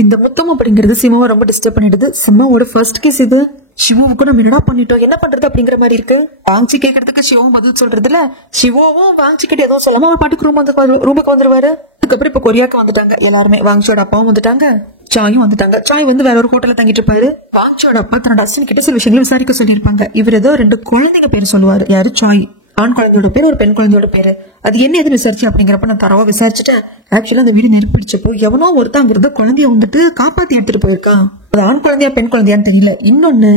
இந்த முத்தம் அப்படிங்கிறது சிவாவை ரொம்ப டிஸ்டர்ப் பண்ணிடுது. சிம்மாவோட ஃபர்ஸ்ட் கேஸ் இது. சிவாவுக்கு நம்ம என்னடா பண்ணிட்டோம், என்ன பண்றது அப்படிங்கிற மாதிரி இருக்கு. வாங்கி கேட்கறதுக்கு சிவாவும் பதில் சொல்றதுல சிவாவும் வாங்கி கிட்ட எதுவும் சொல்லாம அவர் பாட்டுக்கு ரூமுக்கு வந்துருவாரு. அதுக்கப்புறம் இப்ப கொரியாக்கு வந்துட்டாங்க எல்லாருமே. வாங்கியோட அப்பாவும் வந்துட்டாங்க, சாயும் வந்துட்டாங்க. சாய் வந்து வேற ஒரு ஹோட்டல்ல தங்கிட்டு இருப்பாரு. வாங்கியோட அப்பா தன்னோட அஸ்வின் கிட்ட சில விஷயங்களை விசாரிக்க சொல்லியிருப்பாங்க. இவர் ஏதோ 2 குழந்தைங்க பேர் சொல்லுவாரு. யாரு? சாய். ஆண் குழந்தையோட பேரு, ஒரு பெண் குழந்தையோட பேரு. அது என்ன எதுன்னு விசாரிச்சு அப்படிங்கிறப்ப நான் தரவா விசாரிச்சுட்டேன். ஆக்சுவலா அந்த வீடு நெருப்பிடிச்சப்போ எவனோ ஒருத்தாங்கிறது குழந்தைய வந்துட்டு காப்பாத்தி எடுத்துட்டு போயிருக்கான். அது ஆண் குழந்தையா பெண் குழந்தையான்னு தெரியல. இன்னொன்னு,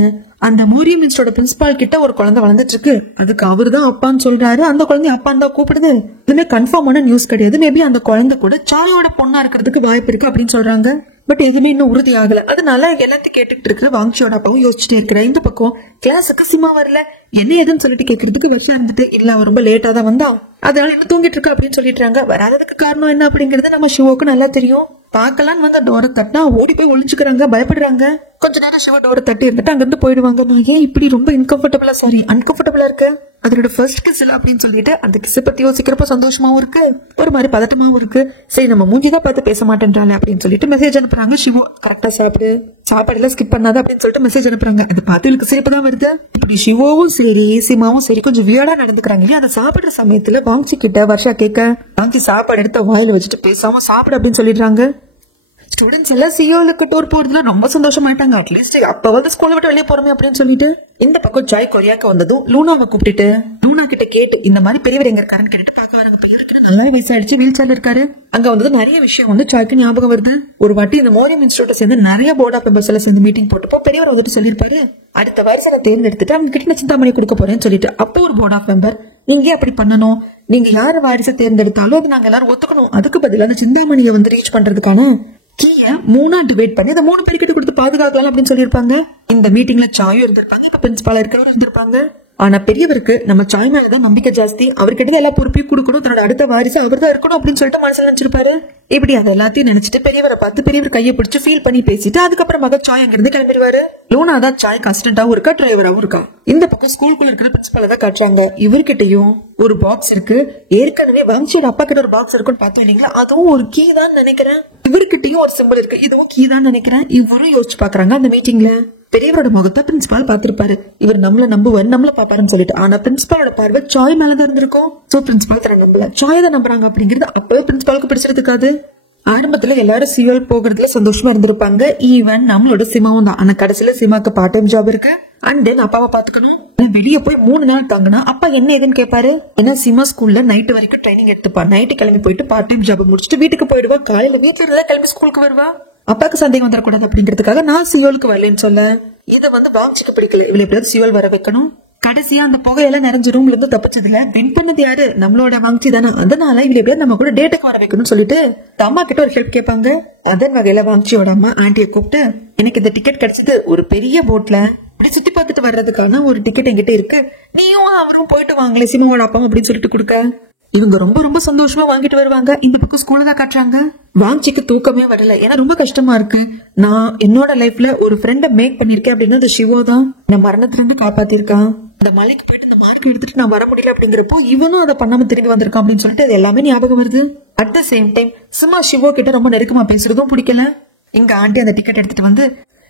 அந்த மோரியம் இன்ஸ்டோட பிரின்சிபால் கிட்ட ஒரு குழந்தை வளர்ந்துட்டு இருக்கு. அதுக்கு அவருதான் அப்பான்னு சொல்றாரு. அந்த குழந்தைய அப்பான்னு தான் கூப்பிடுது. இதுமே கன்ஃபார்மான நியூஸ் கிடையாது. மேபி அந்த குழந்தை கூட சாயோட பொண்ணா இருக்கிறதுக்கு வாய்ப்பு இருக்கு அப்படின்னு சொல்றாங்க. பட் எதுவுமே இன்னும் உறுதி ஆகல. அதனால எல்லாத்தையும் கேட்டுட்டு இருக்கிற வாங்கியோட அப்பாவும் யோசிச்சுட்டே இருக்கிற. இந்த பக்கம் கிளாஸுக்கு சிமா வரல. என்ன ஏதுன்னு சொல்லிட்டு கேட்கறதுக்கு வருஷம் இருந்துட்டு, இல்ல அவன் ரொம்ப லேட்டா தான் வந்தான், அதனால என்ன தூங்கிட்டு இருக்கா அப்படின்னு சொல்லிட்டாங்க. வராததுக்கு காரணம் என்ன அப்படிங்கறது நம்ம சிவோக்கு நல்லா தெரியும். பாக்கலான்னு வந்து டோரை தட்டினா ஓடி போய் ஒளிஞ்சுக்கிறாங்க, பயப்படுறாங்க. கொஞ்ச நேரம் சிவா டோரை தட்டி இருந்துட்டு அங்கிருந்து போயிடுவாங்க. நான் ஏன் இப்படி ரொம்ப அன்கம்ஃபர்டபுளா இருக்கு. அதோட ஃபர்ஸ்ட் கிஸ் இல்ல அப்படின்னு சொல்லிட்டு அந்த கிஸ் பத்தி யோசிக்கிறப்ப சந்தோஷமாவும் இருக்கு, ஒரு மாதிரி பதட்டமாவும் இருக்கு. சரி நம்ம மூஞ்சிதான் பார்த்து பேச மாட்டேன்றாங்க அப்படின்னு சொல்லிட்டு மெசேஜ் அனுப்புறாங்க. சிவோ கரெக்டா சாப்பாடு எல்லாம் ஸ்கிப் பண்ணாத அப்படின்னு சொல்லிட்டு மெசேஜ் அனுப்புறாங்க. அதை பார்த்து எனக்கு சிரிப்பு தான் வருது. இப்படி சிவோவும் சரி சிமாவும் சரி கொஞ்சம் வியர்டா நடந்துக்கிறாங்க இல்லையா. அதை சாப்பிடுற சமயத்துல வாங்கி கிட்ட வருஷா கேட்க, வாங்கி சாப்பாடு எடுத்த வாயில வச்சுட்டு பேசாம சாப்பிடு அப்படின்னு சொல்லிடுறாங்க. ஸ்டூடெண்ட்ஸ் எல்லாம் சியோலுக்கு டூர் போறதுல ரொம்ப சந்தோஷமாயிட்டாங்க. அட்லீஸ்ட் அப்ப வந்து ஸ்கூலை விட்டு வெளியே போறோமே அப்படின்னு சொல்லிட்டு. இந்த பக்கம் ஜாய் கொரியாக்கு வந்ததும் லூனாவை கூப்பிட்டுட்டு லூனா கிட்ட கேட்டு இந்த மாதிரி பெரியவர் எங்க இருக்காருன்னு கேட்டு பாக்க பெரியவருக்கு நல்லா வயசாயிடுச்சு, வீல் சேர்ல இருக்காரு. அங்க வந்தது நிறைய விஷயம் வந்து ஜாய்க்கு ஞாபகம் வருது. ஒரு வாட்டி இந்த மோரியம் இன்ஸ்டியூட்டை சேர்ந்து நிறைய போர்ட் ஆஃப் மெம்பர்ஸ் எல்லாம் சேர்ந்து மீட்டிங் போட்டப்போ பெரியவர் வந்துட்டு சொல்லியிருப்பாரு, அடுத்த வருஷத்தை தேர்ந்தெடுத்துட்டு அவங்க கிட்ட சிந்தாமணி கொடுக்க போறேன்னு சொல்லிட்டு. அப்போ ஒரு போர்ட் ஆஃப் மெம்பர், நீங்க அப்படி பண்ணணும், நீங்க யாரு வாரிசை தேர்ந்தெடுத்தாலும் அது நாங்க எல்லாரும் ஒத்துக்கணும், அதுக்கு பதிலாக அந்த சிந்தாமணியை வந்து ரீச் பண்றதுக்கான கீய 3 டிவைட் பண்ணி அந்த 3 பேர்கிட்ட கொடுத்து பாதுகாக்கலாம் அப்படின்னு சொல்லியிருப்பாங்க. இந்த மீட்டிங்ல சாயும் இருந்திருப்பாங்க, இப்ப பிரின்சிபாலா இருக்கிறவரும் இருந்திருப்பாங்க. ஆனா பெரியவருக்கு நம்ம சாய் மேலதான் நம்பிக்கை ஜாஸ்தி. அவர்கிட்ட எல்லா பொறுப்பையும் கொடுக்கணும், தன்னோட அடுத்த வாரிசு அவர் தான் இருக்கணும் அப்படின்னு சொல்லிட்டு மனசுல நினைச்சிருப்பாரு. இப்படி அதை எல்லாத்தையும் நினைச்சிட்டு பெரியவரை பார்த்து பெரியவர் கையை பிடிச்சு ஃபீல் பண்ணி பேசிட்டு அதுக்கப்புறமாக சாய் அங்கிருந்து கிளம்பிடுவாரு. லூனா தான் சாய்க்கு அசிஸ்டன்டாவும் இருக்கா, டிரைவராவும் இருக்கா. இந்த பக்கம் ஸ்கூலுக்குள்ள இருக்கிற பிரின்சிபால தான் காட்டுறாங்க. இவர்கிட்டயும் ஒரு பாக்ஸ் இருக்கு. ஏற்கனவே வம்சியோட அப்பா கிட்ட ஒரு பாக்ஸ் இருக்குன்னு பார்த்தோம் இல்லைங்களா, அதுவும் ஒரு கீ தான் நினைக்கிறேன். இவர்கிட்டயும் ஒரு சிம்பிள் இருக்கு, இதுவும் கீ தான் நினைக்கிறேன். இவரும் யோசிச்சு பாக்குறாங்க. அந்த மீட்டிங்ல பெரியவரோட முகத்தை பிரின்சிபால் பாத்திருப்பாரு. இவர் நம்மள நம்புவார், நம்மள பாப்பாருன்னு சொல்லிட்டு. ஆனா பிரின்சிபாலோட பார்வை சாய் மேலதான் இருந்திருக்கும். சோ பிரின்சிபால் தர நம்பல, சாய் தான் நம்புறாங்க அப்படிங்கிறது அப்பவே பிரின்சிபாலுக்கு பிடிச்சிருக்காது. ஆரம்பத்துல எல்லாரும் சியோல் போகிறதுல சந்தோஷமா இருந்திருப்பாங்க, ஈவன் நம்மளோட சிமாவும் தான். ஆனா கடைசியில சிமாக்கு பார்ட் டைம் ஜாப் இருக்கு, அண்ட் தென் அப்பாவை பாத்துக்கணும். வெளியே போய் 3 நாள் தாங்கினா அப்பா என்ன ஏதுன்னு கேட்பாரு. ஏன்னா சிமா ஸ்கூல்ல நைட்டு வரைக்கும் ட்ரைனிங் எடுத்துப்பா. நைட்டு கிளம்பி போயிட்டு பார்ட் டைம் ஜாப் முடிச்சுட்டு வீட்டுக்கு போயிடுவா. காலையில வீட்டுல இருந்தா கிளம்பி ஸ்கூலுக்கு வருவா. அப்பாக்கு சந்தேகம் வந்துடக்கூடாது அப்படிங்கிறதுக்காக நான் சியோலுக்கு வரலன்னு சொல்ல, இதை வந்து வாங்கிக்க பிடிக்கல. இவ்வளவு எப்படியாவது சியோல் வர வைக்கணும். கடைசியா அந்த புகையெல்லாம் நிறைஞ்ச ரூம்ல இருந்து தப்பிச்சதுல பெண் பண்ணது யாரு, நம்மளோட வாங்கி தானே. அதனால இவ்வளவு எப்படியாவது நம்ம கூட டேட்டுக்கு வர வைக்கணும்னு சொல்லிட்டு அம்மா கிட்ட ஒரு ஹெல்ப் கேட்பாங்க. அதன் வகையில வாங்கியோட அம்மா ஆண்டியை கூப்பிட்டு, எனக்கு இந்த டிக்கெட் கிடைச்சது, ஒரு பெரிய போட்ல இப்படி சுத்தி பார்த்துட்டு வர்றதுக்கான ஒரு டிக்கெட் என்கிட்ட இருக்கு, நீயும் அவரும் போயிட்டு வாங்களே சிமாவோட அப்பா அப்படின்னு சொல்லிட்டு கொடுக்க இவங்க ரொம்ப ரொம்ப சந்தோஷமா வாங்கிட்டு வருவாங்க. இந்த பக்கம் ஸ்கூல்ல தான் காட்டுறாங்க. வாங்கிக்கு தூக்கமே வரல, ஏன்னா ரொம்ப கஷ்டமா இருக்கு. நான் என்னோட லைஃப்ல ஒரு ஃப்ரெண்ட மேக் பண்ணிருக்கேன் அப்படின்னா அது சிவோ தான். நான் மரணத்திலிருந்து காப்பாத்திருக்கான். இந்த மலைக்கு போயிட்டு இந்த மார்க் எடுத்துட்டு நான் வர முடியல அப்படிங்கிறப்போ இவனும் அதை பண்ணாம திரும்பி வந்திருக்கான் அப்படின்னு சொல்லிட்டு அது எல்லாமே ஞாபகம் வருது. அட் த சேம் டைம் சும்மா சிவோ கிட்ட ரொம்ப நெருக்கமா பேசுறதும் பிடிக்கல. இங்க ஆண்டி அந்த டிக்கெட் எடுத்துட்டு வந்து,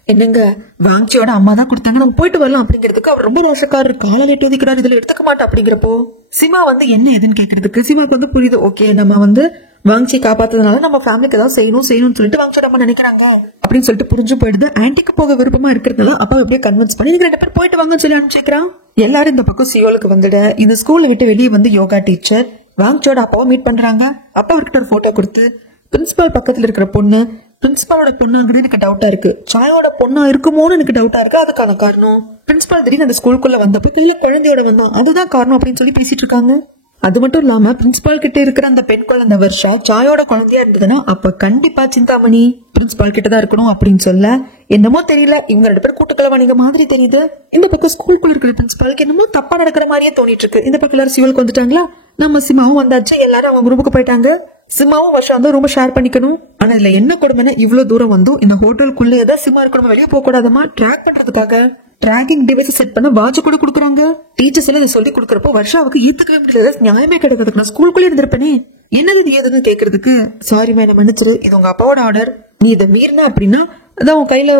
என்னங்க வாங்கியோட அம்மா தான் கொடுத்தாங்க, நம்ம போயிட்டு வரலாம் அப்படிங்கிறதுக்கு அவர் ரொம்ப ரோஷக்காரர், காலை லேட்டு ஒதுக்கிறாரு, இதுல எடுத்துக்க மாட்டேன் அப்படிங்கிறப்போ சிமா வந்து என்ன எதுன்னு கேட்கறதுக்கு சிமாக்கு வந்து புரியுது. ஓகே, நம்ம வந்து வாங்கி காப்பாத்ததுனால நம்ம ஃபேமிலிக்கு ஏதாவது செய்யணும்னு சொல்லிட்டு வாங்கியோட அம்மா நினைக்கிறாங்க அப்படின்னு சொல்லிட்டு புரிஞ்சு போயிடுது. ஆன்டிக்கு போக விருப்பமா இருக்கிறதுனால அப்பா எப்படியே கன்வின்ஸ் பண்ணி 2 பேர் போயிட்டு வாங்கன்னு சொல்லி அனுப்பிச்சிக்கிறான். எல்லாரும் இந்த பக்கம் சியோலுக்கு வந்துட இந்த ஸ்கூல்ல விட்டு வெளியே வந்து யோகா டீச்சர் வாங்கியோட அப்பாவை மீட் பண்றாங்க. அப்பா அவர்கிட்ட ஒரு போட்டோ கொடுத்து, பிரின்சிபால் பக்கத்துல இருக்கிற பொண்ணு பிரின்சிபாலோட பொண்ணுங்கிறது எனக்கு டவுட்டா இருக்கு, சாயோட பொண்ணா இருக்குமோன்னு எனக்கு டவுட்டா இருக்கு, அதுக்கான காரணம் பிரின்சிபால் திடீர்னு அந்த ஸ்கூலுக்குள்ள வந்தப்போ கையில குழந்தையோட வந்தான், அதுதான் காரணம் அப்படின்னு சொல்லி பேசிட்டு இருக்காங்க. அது மட்டும் இல்லாம பிரின்சிபால் கிட்ட இருக்கிற அந்த பெண் குழந்தை வருஷா சாயோட குழந்தையா இருந்ததுன்னா அப்ப கண்டிப்பா சிந்தாமணி பிரின்சிபால் கிட்டதான் இருக்கணும் அப்படின்னு சொல்ல, என்னமோ தெரியல இவங்க 2 பேர் கூட்டுக்கலவாணிங்க மாதிரி தெரியுது. இந்த பக்கம் ஸ்கூலுக்குள்ள இருக்கிற பிரின்சிபாலுக்கு என்னமோ தப்பா நடக்கிற மாதிரியே தோணிட்டு இருக்கு. இந்த பக்கம் எல்லாரும் சிவலுக்கு வந்துட்டாங்களா, நம்ம சிமாவும் வந்தாச்சு, எல்லாரும் அவங்க ரூமுக்கு போயிட்டாங்க. சிமாவும் வருஷம் வந்து ரூம் ஷேர் பண்ணிக்கணும். ஆனா இதுல என்ன கொடுமைன்னா இவ்வளவு தூரம் வந்தும் இந்த ஹோட்டலுக்குள்ளேயே தான் சிமா இருக்கணும், வெளியே போக கூடாதமா ட்ராக் பண்றதுக்காக டிராக்கிங் டிவைஸ் செட் பண்ண வாட்ச் கூட கொடுக்குறாங்க. டீச்சர்ஸ் எல்லாம் இதை சொல்லி கொடுக்கறப்போ வர்ஷாவுக்கு ஏத்துக்கவே முடியல. நியாயமே கிடையாது, நான் ஸ்கூலுக்குள்ளே இருந்திருப்பேனே, என்னது இது ஏதுன்னு கேக்குறதுக்கு, சாரி மேடம் மன்னிச்சிரு, இது உங்க அப்பாவோட ஆர்டர், நீ இதை மீறினா அப்படின்னா அதான் உன் கையில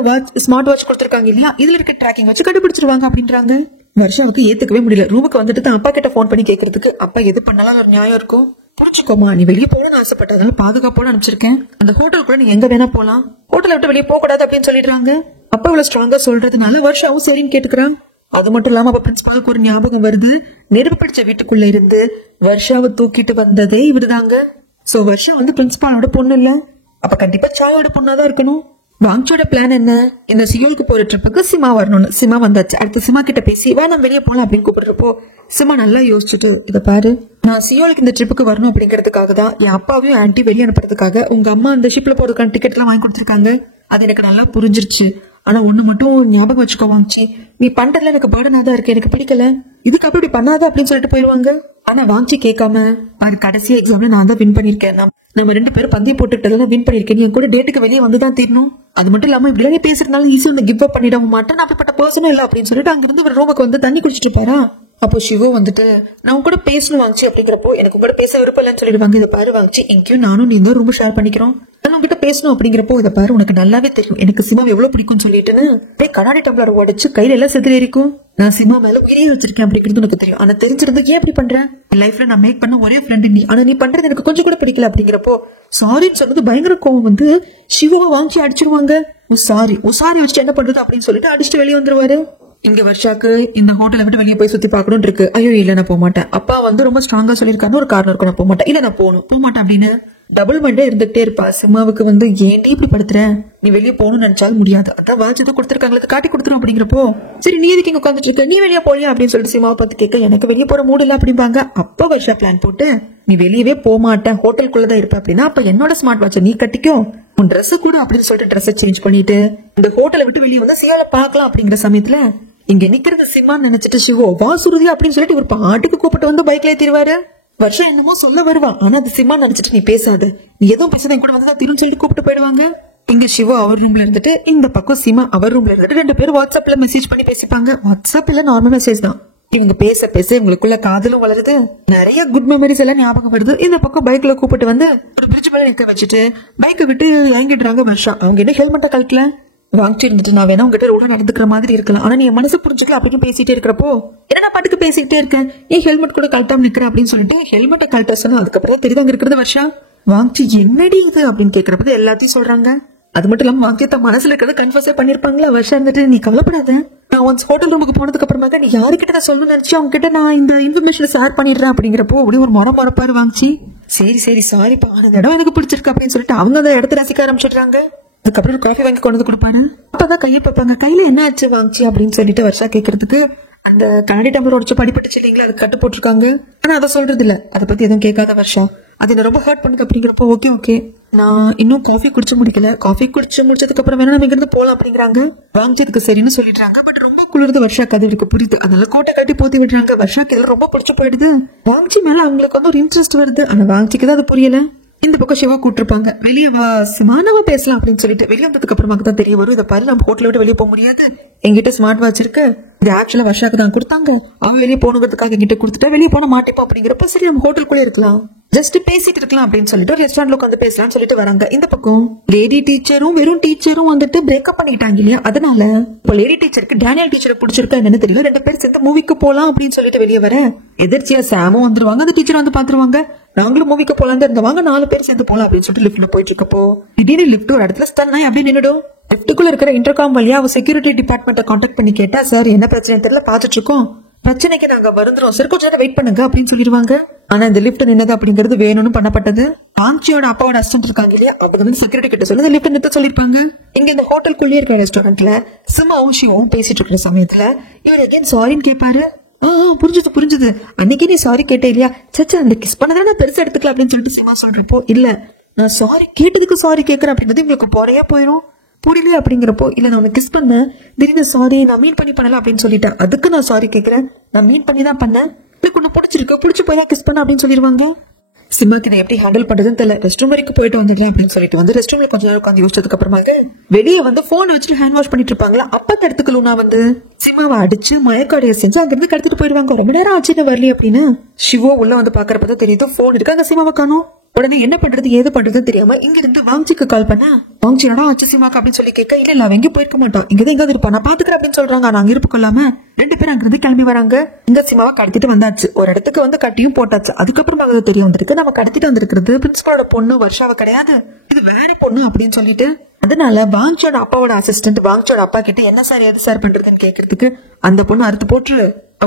ஸ்மார்ட் வாட்ச் கொடுத்துருக்காங்க இல்லையா, இதுல இருக்க டிராக்கிங் வச்சு கண்டுபிடிச்சிருவாங்க அப்படின்றாங்க. வர்ஷாவுக்கு ஏத்துக்கவே முடியல. ரூமுக்கு வந்துட்டு தான் அப்பா கிட்ட போன் பண்ணி கேக்குறதுக்கு, அப்பா எது பண்ணாலும் ஒரு நியாயம் இருக்கும், புரிச்சுக்கோமா, நீ வெளியே போகணும்னு ஆசைப்பட்டதால பாதுகாப்போட அனுப்பிச்சிருக்கேன், அந்த ஹோட்டல் கூட நீ எங்க வேணா போலாம், ஹோட்டலை விட்டு வெளியே போக கூடாது அப்படின்னு சொல்லிடுறாங்க. அப்பா இவ்வளவு ஸ்ட்ராங்கா சொல்றதுனால வர்ஷாவும் சரின்னு கேட்டுக்கிறான். அது மட்டும் இல்லாம அப்ப பிரின்சிபாலுக்கு ஒரு ஞாபகம் வருது, நெருப்பு பிடிச்ச வீட்டுக்குள்ள இருந்து வர்ஷாவை தூக்கிட்டு வந்ததே இவருதாங்க. சோ வர்ஷா பிரின்சிபாலோட பொண்ணு இல்ல, அப்ப கண்டிப்பா சாயோட பொண்ணாதான் இருக்கணும். வாங்கியோட பிளான் என்ன, இந்த சியோலுக்கு போற ட்ரிப்புக்கு சிமா வரணும்னு. சிமா வந்தாச்சு. அடுத்து சிமா கிட்ட பேசி வேணாம் வெளியே போலாம் அப்படின்னு கூப்பிடுறப்போ சிமா நல்லா யோசிச்சுட்டு, இத பாரு, நான் சியோலுக்கு இந்த ட்ரிப்புக்கு வரணும் அப்படிங்கறதுக்காக தான் என் அப்பாவையும் ஆன்டி வெளியே அனுப்புறதுக்காக உங்க அம்மா அந்த ஷிப்ல போறதுக்கான டிக்கெட் எல்லாம் வாங்கி கொடுத்துருக்காங்க. அது எனக்கு நல்லா புரிஞ்சிருச்சு. ஆனா ஒண்ணு மட்டும் ஞாபகம் வச்சுக்கோ வாங்கி, நீ பண்றதுல எனக்கு பர்டனா தான் இருக்கு, எனக்கு பிடிக்கல, இதுக்கு அப்படி பண்ணாத அப்படின்னு சொல்லிட்டு போயிருவாங்க. ஆனா வாங்கி கேட்காம, பாரு கடைசி எக்ஸாம்ல நான் தான் வின் பண்ணிருக்கேன், நம்ம 2 பேரும் பந்தயம் போட்டுட்டு வின் பண்ணிருக்கேன், நீ கூட டேட்டுக்கு வெளியே வந்துதான் தீரணும், அது மட்டும் இல்லாம இப்படி எல்லாம் பேசுறதுனால ஈஸியா வந்து கிவ் அப் பண்ணிட மாட்டேன், நான் அப்படிப்பட்ட பர்சனும் இல்ல அப்படின்னு சொல்லிட்டு அங்கிருந்து ஒரு ரூமுக்கு வந்து தண்ணி குடிச்சிட்டு இருப்பாரா. அப்போ சிவோ நான் கூட பேசணும் வாங்கி அப்படிங்கிறப்போ, எனக்கு கூட பேச விருப்பம் இல்லைன்னு சொல்லிடுவாங்க. இதை பாரு வாங்கி, எங்கேயும் நானும் நீ ரொம்ப ஷேர் பண்ணிக்கிறோம், நான் உங்ககிட்ட பேசணும் அப்படிங்கிறப்போ, இதை பாரு உனக்கு நல்லாவே தெரியும் எனக்கு சிமா எவ்வளவு பிடிக்கும்னு சொல்லிட்டுன்னு கண்ணாடி டம்ளர் உடைச்சு கையில எல்லாம் செதுல இருக்கும். நான் சிமா மேல உயிரே வச்சிருக்கேன் அப்படிங்கிறது உனக்கு தெரியும், ஆனா தெரிஞ்சிருந்து ஏன் அப்படி பண்றேன், லைஃப்ல நான் மேக் பண்ண ஒரே ஃப்ரெண்ட் நீ, ஆனா நீ பண்றது எனக்கு கொஞ்சம் கூட பிடிக்கல அப்படிங்கிறப்போ, சாரின்னு சொன்னது பயங்கர கோவம் சிவாவை வாங்கி அடிச்சிருவாங்க. சாரி வச்சுட்டு என்ன பண்றது அப்படின்னு சொல்லிட்டு அடிச்சுட்டு வெளியே வந்துருவாரு. இங்க வர்ஷாக்கு இந்த ஹோட்டலை விட்டு வெளியே போய் சுத்தி பாக்கணும் இருக்கு. ஐயோ இல்ல நான் போக மாட்டேன், அப்பா ரொம்ப ஸ்ட்ராங்கா சொல்லிருக்காரு, ஒரு காரணம் இருக்கும், நான் போக மாட்டேன், இல்ல நான் போக மாட்டேன் அப்படின்னு டபுள் மைண்டே இருந்துகிட்டே இருப்பா. சிம்மாவுக்கு ஏன்டி இப்படி படுத்துற, நீ வெளியே போகணும்னு நினைச்சாலும் முடியாது, அதான் வாட்ச் ஏதோ கொடுத்துருக்காங்களே காட்டி கொடுத்துரும் அப்படிங்கிறப்போ, சரி நீ எதுக்கு இங்க உட்காந்துட்டு இருக்க, நீ வெளியே போலியா அப்படின்னு சொல்லிட்டு சிம்மாவை பார்த்து கேட்க, எனக்கு வெளியே போற மூடு இல்ல அப்படிம்பாங்க. அப்போ வர்ஷா பிளான் போட்டு, நீ வெளியவே போக மாட்டேன் ஹோட்டலுக்குள்ளதான் இருப்ப அப்படின்னா அப்ப என்னோட ஸ்மார்ட் வாட்சை நீ கட்டிக்கோ, உன் ட்ரெஸ் கூட அப்படின்னு சொல்லிட்டு ட்ரெஸ் சேஞ்ச் பண்ணிட்டு இந்த ஹோட்டலை விட்டு வெளியே வந்து சியால பாக்கலாம் அப்படிங்கிற சமயத்துல இங்க நிக்கிறது சிம்மான்னு நினைச்சிட்டு சிவோ வா சுருதி அப்படின்னு சொல்லிட்டு ஒரு பாட்டுக்கு கூப்பிட்டு பைக்ல ஏத்திடுவாரு. வருஷம் என்னமோ சொல்ல வருவான், ஆனா அது சிம்மா நினைச்சிட்டு நீ பேசாது, நீ எதுவும் பேசாத கூட வந்து திரும்ப சொல்லிட்டு கூப்பிட்டு போயிடுவாங்க. இங்க சிவா அவர் ரூம்ல இருந்துட்டு இந்த பக்கம் சிமா அவர் ரூம்ல இருந்துட்டு 2 பேரும் வாட்ஸ்அப்ல மெசேஜ் பண்ணி பேசிப்பாங்க. வாட்ஸ்அப்ல நார்மல் மெசேஜ் தான். இவங்க பேச பேச இவங்களுக்குள்ள காதலும் வளருது, நிறைய குட் மெமரிஸ் எல்லாம் ஞாபகம் வருது. இந்த பக்கம் பைக்ல கூப்பிட்டு ஒரு பிரிட்ஜ் மேல நிக்க வச்சுட்டு பைக்கை விட்டு இறங்கிடுறாங்க வருஷம். அவங்க என்ன ஹெல்மெட்டை கழட்டல வாங்கிட்டு இருந்துட்டு, நான் வேணா உங்ககிட்ட ரோட நடந்துக்கிற மாதிரி இருக்கலாம், ஆனா நீ என் மனசு புரிஞ்சுக்கல அப்படின்னு பேசிட்டே இருக்கிறப்போ, என்ன பாட்டுக்கு பேசிக்கிட்டே இருக்கேன், ஏன் ஹெல்மெட் கூட கழட்டாம நிக்கிறேன் அப்படின்னு சொல்லிட்டு ஹெல்மெட்டை கழட்ட சொன்னா அதுக்கப்புறம் தெரியுது அங்க இருக்கிறது வருஷம். வாங்கி என்னடி இது அப்படின்னு கேக்குறப்ப எல்லாத்தையும் சொல்றாங்க. அது மட்டும் இல்லாம வாங்கி தன் மனசுல இருக்கிறத கன்ஃபர்ஸே பண்ணிருப்பாங்களா. வருஷம் இருந்துட்டு நீ கவலைப்படாத, நான் ஒன்ஸ் ஹோட்டல் ரூமுக்கு போனதுக்கு அப்புறமா நீ யாருக்கிட்ட சொல்லணும்னு நினைச்சு அவங்க கிட்ட நான் இந்த இன்ஃபர்மேஷன் ஷேர் பண்ணிடுறேன் அப்படிங்கிறப்போ அப்படியே ஒரு மரப்பாரு வாங்கி, சரி சாரிப்பா, அந்த இடம் எனக்கு பிடிச்சிருக்கு அப்படின்னு சொல்லிட்டு அவங்க அந்த இடத்த ரசிக்க ஆரம்பிச்சிடுறாங்க. அதுக்கப்புறம் காஃபி வாங்கி கொண்டு கொடுப்பாரு. அப்பதான் கையை பார்ப்பாங்க, கையில என்ன ஆச்சு வாங்கி அப்படின்னு சொல்லிட்டு வருஷா கேக்குறதுக்கு, அந்த கண்ணாடி டம்ளர் உடைச்சு படிப்பட்டுச்சு இல்லைங்களா, அது கட்டு போட்டிருக்காங்க. ஆனா அதை சொல்றது இல்ல, அதை பத்தி எதுவும் கேட்காத வருஷம். அது என்ன ரொம்ப ஹர்ட் பண்ணுது அப்படிங்கிறப்போ, ஓகே நான் இன்னும் காஃபி குடிச்சு முடிக்கல, காஃபி குடிச்சு முடிச்சதுக்கு அப்புறம் வேணா நம்ம இங்கிருந்து போலாம் அப்படிங்கிறாங்க. வாங்கிச்சதுக்கு சரின்னு சொல்லிடுறாங்க. பட் ரொம்ப குளிர்ந்து வருஷா கதவிக்கு புரியுது, அதனால கோட்டை கட்டி போத்தி விடுறாங்க. வருஷாக்கு இதெல்லாம் ரொம்ப பிடிச்சு போயிடுது. வாங்கி மேல அவங்களுக்கு ஒரு இன்ட்ரெஸ்ட் வருது, ஆனா வாங்கிக்கு தான் அது புரியல. இந்த பக்கம் சிவா கூட்டிருப்பாங்க, வெளியே வா சிமானவா பேசலாம் அப்படின்னு சொல்லிட்டு வெளியே வந்ததுக்கு அப்புறமா தான் தெரிய வரும், இதை பாரு நம்ம ஹோட்டலை விட்டு வெளியே போக முடியாது, எங்கிட்ட ஸ்மார்ட் வாட்ச் இருக்கு, இது ஆக்சுவலா வருஷாக்கு தான் கொடுத்தாங்க, அவன் வெளியே போனதுக்காக எங்கிட்ட கொடுத்துட்டா வெளியே போன மாட்டேப்பா அப்படிங்கிறப்ப, சரி நம்ம ஹோட்டலுக்குள்ளே இருக்கலாம், ஜஸ்ட் பேசிட்டு இருக்கலாம் அப்படின்னு சொல்லிட்டு ரெஸ்டாரண்ட்ல உட்காந்து பேசலாம்னு சொல்லிட்டு வராங்க. இந்த பக்கம் லேடி டீச்சரும் வெறும் டீச்சரும் பிரேக்கப் பண்ணிட்டாங்க இல்லையா, அதனால இப்போ லேடி டீச்சருக்கு டேனியல் டீச்சரை பிடிச்சிருக்கா என்னன்னு தெரியல, 2 பேரும் சேர்ந்து மூவிக்கு போலாம் அப்படின்னு சொல்லிட்டு வெளியே வர எதிர்ச்சியா சாமும் வந்துருவாங்க. அந்த டீச்சர் பாத்துருவாங்க, நாங்களும் மூவிக்கு போலாம் இருந்தவாங்க, 4 பேர் சேர்ந்து போலாம் அப்படின்னு சொல்லிட்டு லிப்ட்ல போயிட்டு இருக்கப்போ திடீர்னு லிப்ட் ஒரு இடத்துல ஸ்டன் ஆகி அப்படியே நின்னுடும். லிப்டுக்குள்ள இருக்கிற இன்டர்காம் வழியா அவ செக்யூரிட்டி டிபார்ட்மெண்ட்டை கான்டாக்ட் பண்ணி கேட்டா, சார் என்ன பிரச்சனை தெரியல பாத்துட்டு இருக்கோம், பிரச்சனைக்கு நாங்க வருந்துறோம் சார், கொஞ்சம் நேரம் வெயிட் பண்ணுங்க அப்படின்னு சொல்லிடுவாங்க. ஆனா இந்த லிப்ட் நின்னது அப்படிங்கிறது வேணும்னு பண்ணப்பட்டது. ஆம்ச்சியோட அப்பாவோட அசிஸ்டன்ட் இருக்காங்க இல்லையா, அவங்க செக்யூரிட்டி கிட்ட சொல்லி லிப்ட் நிறுத்த சொல்லிருப்பாங்க. இங்க இந்த ஹோட்டலுக்குள்ளே இருக்கிற ரெஸ்டாரண்ட்ல சிம்மாவும் சிவாவும் பேசிட்டு இருக்கிற சமயத்துல இவர் அகைன் சாரின்னு கேட்பாரு. புரிஞ்சது அன்னைக்கு நீ சாரி கேட்டே இல்லையா, சச்சா அந்த கிஸ் பண்ணதான் நான் பெருசா எடுத்துக்கலாம் அப்படின்னு சொல்லிட்டு சிவா சொல்றப்போ, இல்ல நான் சாரி கேட்டதுக்கு சாரி கேட்கறேன் அப்படின்றது உங்களுக்கு போறையா போயிடும், புரியல அப்படிங்கிறப்போ, இல்ல நான் உனக்கு கிஸ் பண்ணேன் திடீர்னு சாரி நான் மீன் பண்ணி பண்ணல அப்படின்னு சொல்லிட்டேன், அதுக்கு நான் சாரி கேட்கறேன், நான் மீன் பண்ணி தான் பண்ணேன், எனக்கு ஒண்ணு பிடிச்சிருக்கு பிடிச்சு போய் தான் கிஸ் பண்ண அப்படின்னு சொல்லிடுவாங்க. சிம்மாக்கு நான் எப்படி ஹேண்டில் பண்றதுன்னு தெரியல. ரெஸ்ட் ரூம் வரைக்கும் போயிட்டு வந்துடுறேன் அப்படின்னு சொல்லிட்டு வந்து ரெஸ்ட் ரூம்ல கொஞ்ச நேரம் உட்காந்து யோசிச்சதுக்கு அப்புறமா வெளியே வந்து போன் வச்சுட்டு ஹேண்ட் வாஷ் பண்ணிட்டு இருப்பாங்களா, அப்ப தடுத்துக்க லூனா வந்து சிம்மாவை அடிச்சு மயக்காடைய செஞ்சு அங்கிருந்து கடத்திட்டு போயிடுவாங்க. ரொம்ப நேரம் ஆச்சுன்னு வரல அப்படின்னு சிவோ உள்ள வந்து பாக்குறப்பதான் தெரியுது போன் இருக்கு, அங்க சிம்மாவை காணும். உடனே என்ன பண்றது ஏது பண்றதுன்னு தெரியாம இங்க இருந்து வாங்சிக்கு கால் பண்ண, வாங்சி என்னடா ஆச்சு சிமாக்கு அப்படின்னு சொல்லி கேட்க, இல்ல அவன் எங்க போயிருக்க மாட்டான், இங்கதான் எங்க இருப்பா, நான் பாத்துக்கிறேன் அப்படின்னு சொல்றாங்க. ஆனா அங்க இருப்பு கொள்ளாம 2 பேரும் அங்கிருந்து கிளம்பி வராங்க. இங்க சிமாவை கடத்திட்டு வந்தாச்சு, ஒரு இடத்துக்கு வந்து கட்டியும் போட்டாச்சு. அதுக்கப்புறம் தெரிய வந்திருக்கு நம்ம கடத்திட்டு வந்திருக்கிறது பிரின்சிபலோட பொண்ணு வர்ஷாவை கிடையாது, இது வேற பொண்ணு அப்படின்னு சொல்லிட்டு. அதனால வாங்சியோட அப்பாவோட அசிஸ்டன்ட் வாங்சியோட அப்பா கிட்ட என்ன சார் எது சார் பண்றதுன்னு கேக்குறதுக்கு, அந்த பொண்ணு அறுத்து போட்டு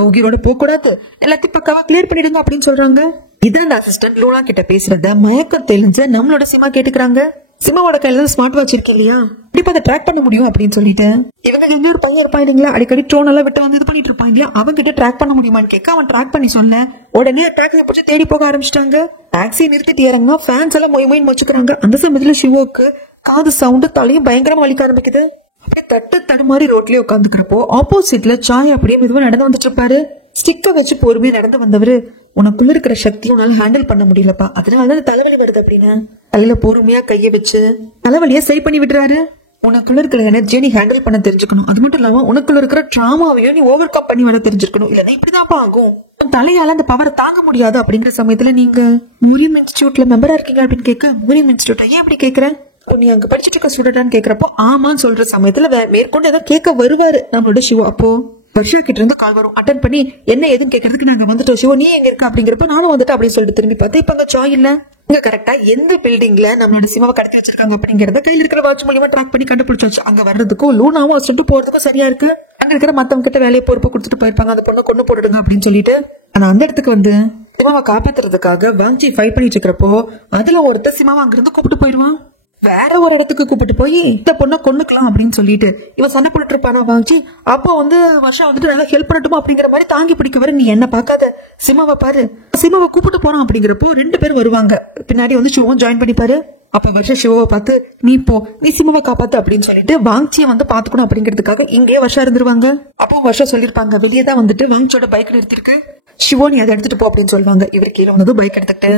உயிரோட போக கூடாது, எல்லாத்தையும் பக்காவா கிளியர் பண்ணிடுங்க அப்படின்னு சொல்றாங்க. இதான் அசிஸ்டன்ட் லூனா கிட்ட பேசுறத மயக்கம் தெளிஞ்ச நம்மளோட சிமா கேட்டுக்கிறாங்க. சிமாவோட கையில ஸ்மார்ட் வாட்ச் இருக்கு இல்லையா, கண்டிப்பா அதை ட்ராக் பண்ண முடியும் அப்படின்னு சொல்லிட்டு இவங்க எங்க ஒரு பையன் இருப்பாங்களா அடிக்கடி ட்ரோன் எல்லாம் விட்டு வந்து இது பண்ணிட்டு இருப்பாங்களா, அவங்க கிட்ட ட்ராக் பண்ண முடியுமான்னு கேட்க அவன் ட்ராக் பண்ணி சொன்ன உடனே டாக்ஸியை பிடிச்சி தேடி போக ஆரம்பிச்சிட்டாங்க. டாக்ஸியை நிறுத்திட்டு இறங்கினா ஃபேன்ஸ் எல்லாம் மொய் மொச்சுக்கிறாங்க. அந்த சமயத்துல சிவோக்கு காது சவுண்டு தலையும் பயங்கரமா வலிக்க ஆரம்பிக்குது. அப்படியே தட்டு தடுமாறி ரோட்லயே உட்காந்துக்கிறப்போ ஆப்போசிட்ல சாய் அப்படியே மெதுவா நடந்து வந்துட்டு இருப்பாரு. ஸ்டிக்க வச்சு பொறுமையா நடந்து வந்தவரு, உனக்குள்ள இருக்கிற சக்தி உன்னால ஹேண்டில் பண்ண முடியலப்பா, அதனாலதான் தலைவலி வருது அப்படின்னு தலையில பொறுமையா கைய வச்சு தலைவலிய சரி பண்ணி விடுறாரு. உனக்குள்ள இருக்கிற எனர்ஜியை நீ ஹேண்டில் பண்ண தெரிஞ்சுக்கணும், அது மட்டும் இல்லாம உனக்குள்ள இருக்கிற டிராமாவையும் நீ ஓவர் கம் பண்ணி வர தெரிஞ்சிருக்கணும், இல்லன்னா இப்படிதான் ஆகும், தலையால அந்த பவரை தாங்க முடியாது. அப்படிங்கிற சமயத்துல நீங்க மூரியம் இன்ஸ்டிடியூட்ல மெம்பரா இருக்கீங்க அப்படின்னு கேட்க, மூரியம் இன்ஸ்டிடியூட் ஏன் அப்படி கேக்குறேன், நீ அங்க படிச்சுட்டு இருக்க ஸ்டூடெண்டான்னு கேக்குறப்போ ஆமான்னு சொல்ற சமயத்துல மேற்கொண்டு ஏதாவது கேட்க வருவாரு நம்மளோட சிவா. அப்போ வர்ஷா கிட்ட இருந்து கால் வரும், அட்டன் பண்ணி என்ன எதுன்னு கேட்கறதுக்கு நாங்க வந்துட்டோம் சிவா, நீ எங்க இருக்க அப்படிங்கிறப்ப நானும் வந்துட்டு அப்படின்னு சொல்லிட்டு திரும்பி பார்த்தேன். இப்ப அங்க சாய் இல்ல. இங்க கரெக்டா எந்த பில்டிங்ல நம்மளோட சிமாவை கடத்தி வச்சிருக்காங்க அப்படிங்கறத கையில இருக்கிற வாட்ச் மூலியமா ட்ராக் பண்ணி கண்டுபிடிச்சாச்சு. அங்க வர்றதுக்கும் லூனாவும் அசிஸ்டன்ட் போறதுக்கும் சரியா இருக்கு. அங்க இருக்கிற மத்தவங்க கிட்ட வேலையை பொறுப்பு கொடுத்துட்டு போயிருப்பாங்க, அந்த பொண்ணை கொண்டு போட்டுடுங்க அப்படின்னு சொல்லிட்டு. ஆனா அந்த இடத்துக்கு வந்து சிமாவை காப்பாத்துறதுக்காக வாங்கி ஃபைட் பண்ணிட்டு இருக்கிறப்போ அதுல ஒருத்தர் சிமாவை அங்கிருந்து கூப்பிட்டு போயிடுவான். வேற ஒரு இடத்துக்கு கூப்பிட்டு போய் இந்த பொண்ணை கொண்டுக்கலாம் அப்படின்னு சொல்லிட்டு இவன் சண்டை போட்டு இருப்பானா வாங்கி. அப்போ வந்து வருஷம் வந்துட்டு நல்லா ஹெல்ப் பண்ணட்டுமா அப்படிங்கிற மாதிரி தாங்கி பிடிக்க வர, நீ என்ன பாக்காத சிமாவை பாரு, சிமாவை கூப்பிட்டு போறான் அப்படிங்கிறப்போ 2 பேர் வருவாங்க. பின்னாடி வந்து சிவம் ஜாயின் பண்ணிப்பாரு. அப்ப வருஷம் சிவாவை பார்த்து நீ சிமாவை காப்பாத்து அப்படின்னு சொல்லிட்டு வாங்கிச்சிய வந்து பாத்துக்கணும் அப்படிங்கிறதுக்காக இங்கேயே வருஷம் இருந்துருவாங்க. அப்போ வருஷம் சொல்லிருப்பாங்க வெளியேதான் வந்துட்டு வாங்கிச்சோட பைக் நிறுத்திருக்கு, சிவோ நீ அதை எடுத்துட்டு போ அப்படின்னு சொல்லுவாங்க. இவர் கீழே வந்து பைக் எடுத்துட்டு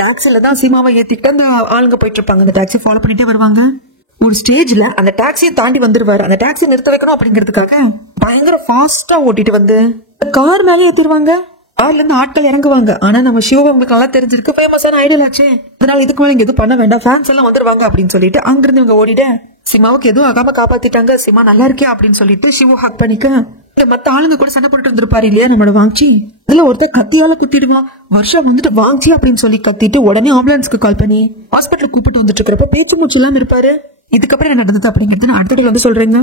டாக்ஸில தான் சிமாவை ஏத்திட்டு அந்த ஆளுங்க போயிட்டு இருப்பாங்க. அந்த டாக்ஸி ஃபாலோ பண்ணிட்டே வருவாங்க. ஒரு ஸ்டேஜ்ல அந்த டாக்ஸியை தாண்டி வந்துருவாரு. அந்த டாக்ஸி நிறுத்த வைக்கணும் அப்படிங்கிறதுக்காக பயங்கர ஃபாஸ்டா ஓட்டிட்டு வந்து கார் மேலே ஏத்திடுவாங்க. கார்ல இருந்து ஆட்கள் இறங்குவாங்க. ஆனா நம்ம சிவங்களுக்கு நல்லா தெரிஞ்சிருக்கு, ஃபேமஸான ஐடியல் ஆச்சு, அதனால இதுக்கு மேல இங்க எதுவும் பண்ண வேண்டாம், ஃபேன்ஸ் எல்லாம் வந்துருவாங்க அப்படின்னு சொல்லிட்டு அங்கிருந்து இவங்க ஓடிட சிமாவுக்கு எதுவும் ஆகாம காப்பாத்திட்டாங்க. சிமா நல்லா இருக்கே அப்படின்னு சொல்லிட்டு சிவ ஹக் பண்ணிக்க இந்த மத்த ஆளுங்க கூட சண்டை போட்டு வந்திருப்பாரு இல்லையா நம்மளோட வாங்கி. இதுல ஒருத்தர் கத்தியால குத்திடுவான். வருஷம் வந்துட்டு வாங்கி அப்படின்னு சொல்லி கத்திட்டு உடனே ஆம்புலன்ஸ்க்கு கால் பண்ணி ஹாஸ்பிட்டல் கூப்பிட்டு வந்துட்டு இருக்கிறப்ப பேச்சு மூச்சு இல்லாம இருப்பாரு. இதுக்கப்புறம் என்ன நடந்தது அப்படிங்கிறது நான் அடுத்த வந்து சொல்றேங்க.